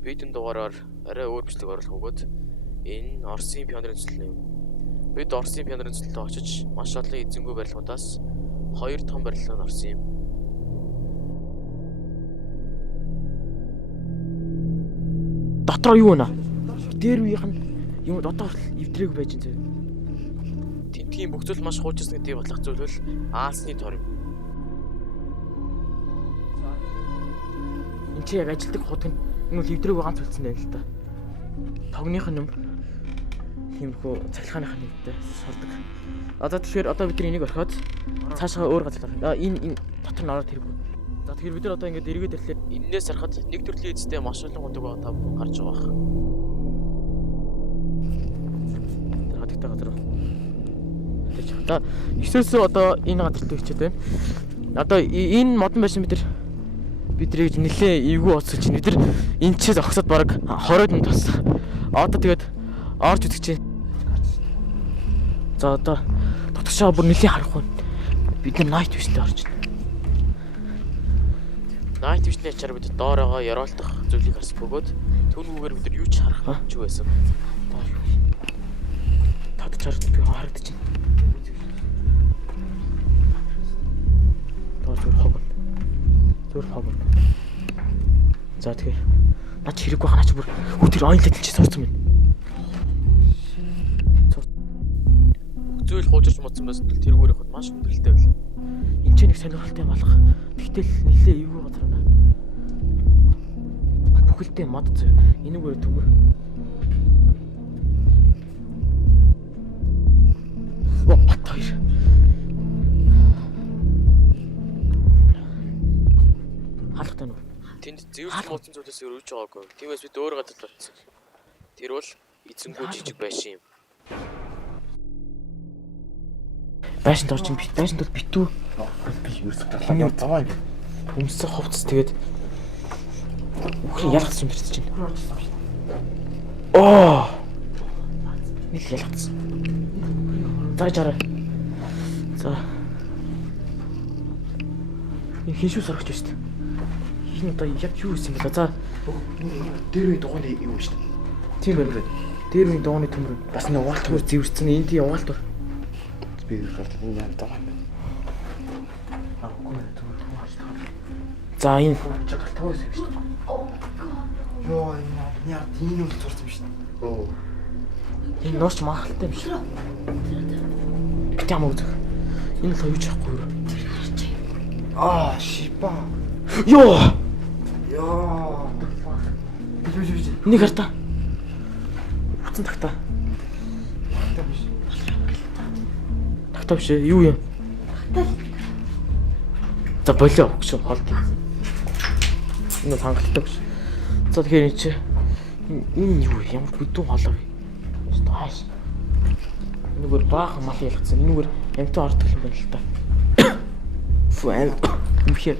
Бид энэ дугаараар арай өөр бичлэг оруулах бөгөөд энэ Оросын пионерын цэцлэл юм. Бид Оросын пионерын цэцлэлд очиж маш олон эзэнгүй барилгуудаас 2 том барилгыг орсон юм. Дотор юу вэ? Дээр үеийнх нь юм дотор эвдрээг байж энэ. Тентгийн бүх зүйл маш хуучсан гэдгийг батлах зүйл бол Аасны тор юм. Энд чи яг ажилтдаг хутаг нь энэ бол эвдрээг ганц үлдсэн байл л та. Тогных нь юм тиймэрхүү цахилгааных нь нэгтэй сурдаг. Одоо тэгэхээр одоо бид нар энийг орхиод цаашаа өөр газар орно. Энэ дотор нь ороод хэрэггүй. За тэгэхээр бид нар одоо ингээд эргээд ирлээ. Эннээс харахад нэг төрлийн эцтэй маш олон гудаг байгаа та бүхэн гарч байгаа бах. Хатагтай газар. Одоо 9-өөс одоо энэ газар руу хичээд байна. Одоо энэ модон байшин бидрийг нэлээ эвгүй оцолж байна. Бид нар энэ чээс огсоод бараг 20 минут тас. Одоо тэгээд орж үзэж чинь. За одоо дотгошоо бүр нэлээ харахгүй. Бид нар Night Vision-д орж байна. Night Vision-ийн ачаар бид доороогоо яроолдох зүйлийг харсан бөгөөд түүнүүгээр бид нар юу ч харах ч байсан. Татчаар би харагдаж байна. Зүр хог. За тэгэхээр наач хэрэггүй ханаач бүр өдөр оёлоод чи сурцсан байна. Зүйл хуужирч модсон байсан бол тэрүүгээр явахад маш хүндрэлтэй байл. Энд ч нэг сонирхолтой болох. Тэгтэл нэлээ эвгүй газар байна. Бүхэлдээ мод зөө. Энүүгээр төмөр. Бат хоёр. Хаалгатай нү. Тэнд зэвсэг модсон зүйлээс өрөвж байгаагүй. Тиймээс бид өөр газар очсон. Тэр бол эзэнгүй жижиг байшин юм. Байшинд орж бит. Байшинд бол битүү. Би ерөөсөж талаа таваа юм. Өмсөх хувцас тэгээд үхрийн ялгц юм ирсэн чинь. Оо. Нэг ялгц. Зайжаарай. За. Энэ хиншүү сарагч байна шүү дээ. Энэ одоо яг юу хийсэн бэ? За. Дээр үе дугуйны юм шүү дээ. Тийм байна. Дээр үе дугуйны төмөр бас нэг угаалт төмөр зэвэрсэн. Энд тийм угаалт төр. Би гартал энэ таваа юм. За энэ таваа юм шүү дээ. Йоо энэ яа тийм үл зурсан юм шүү дээ. Оо. энэ нууч махалтай юм шиг. Гэтэ юм уу? Энэ л юу ч байхгүй юу? Аа шипа. Йоо. Яа. Нэг хартаа. Хацсан тагтаа. Тагтаа биш ээ. Юу юм? За болоо гэж холд. Энэ хангалттай биш. За тэгэхээр энэ чи энэ юу ямар бүдүүн хоолой вэ? Тааш. Нүгээр баахан мал ялгцсан. Нүгээр амтан ордог юм байна л та. Фуэн. Мхэ.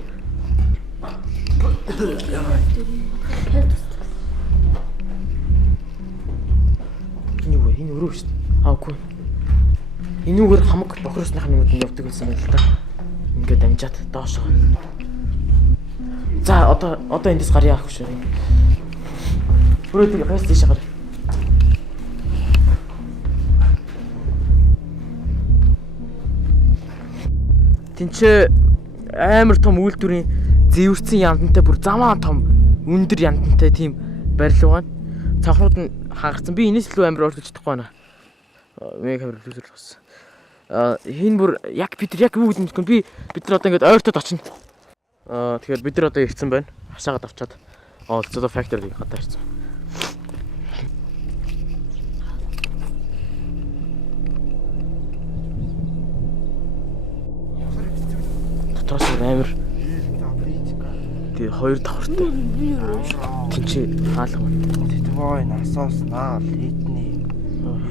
Энэ өрөө шүү дээ. Аагүй. Энүүгээр хамаг бохиросных юмуд нь явдаг гэсэн байна л та. Ингээд амжаад доошоо. За одоо эндээс гарьяа авах шүү. Бүрээд гайс тийш гараа. Тинчээ амар том үйлдвэрийн зэвэрсэн яндантай бүр замаа том өндөр яндантай тийм барил байгаа. Цанхнууд нь хагацсан. Би энэс илүү амар орж чадахгүй байна. Мэг камер үзүүлэл болсон. Хин бүр яг бид нар яг юу гэдэг юм бэ? Бид нар одоо ингээд ойртоод очино. Тэгэхээр бид нар одоо ирсэн байна. Хашаагаад авчаад. Одоо factory гадаа ирсэн. Дотоос амар. Тэгээ хоёр давхартай. Тинчээ хаалга байна. Тэтгэвой насаас наа литний.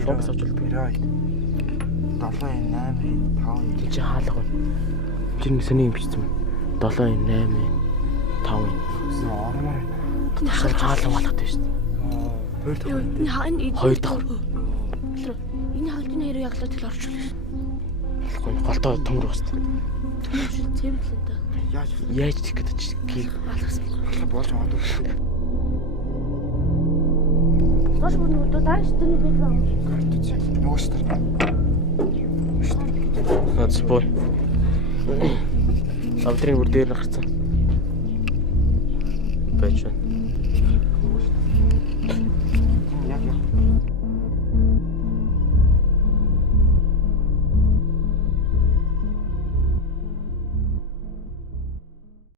Фокус авч болдог. 7-8 5 Тинчээ хаалга байна. Жирийн сони юм бичсэн байна. 7-8 5. Ормоо. Ташаа хаалга болгодог шүү дээ. Хоёр давхар. Энэ хаалтны хэрэг яглаад тэл орчихлоо шүү. Голтоо төмөр басна. Тийм л энэ. Яаж тийх гэдэг чи алгасан болж магадгүй. Маргааш бүр нөгөө дааш дэрний бед байгаа юм. Нөгөө шүү дээ. Наац боо. Авдрын бүр дээр гарцсан. Байж байна.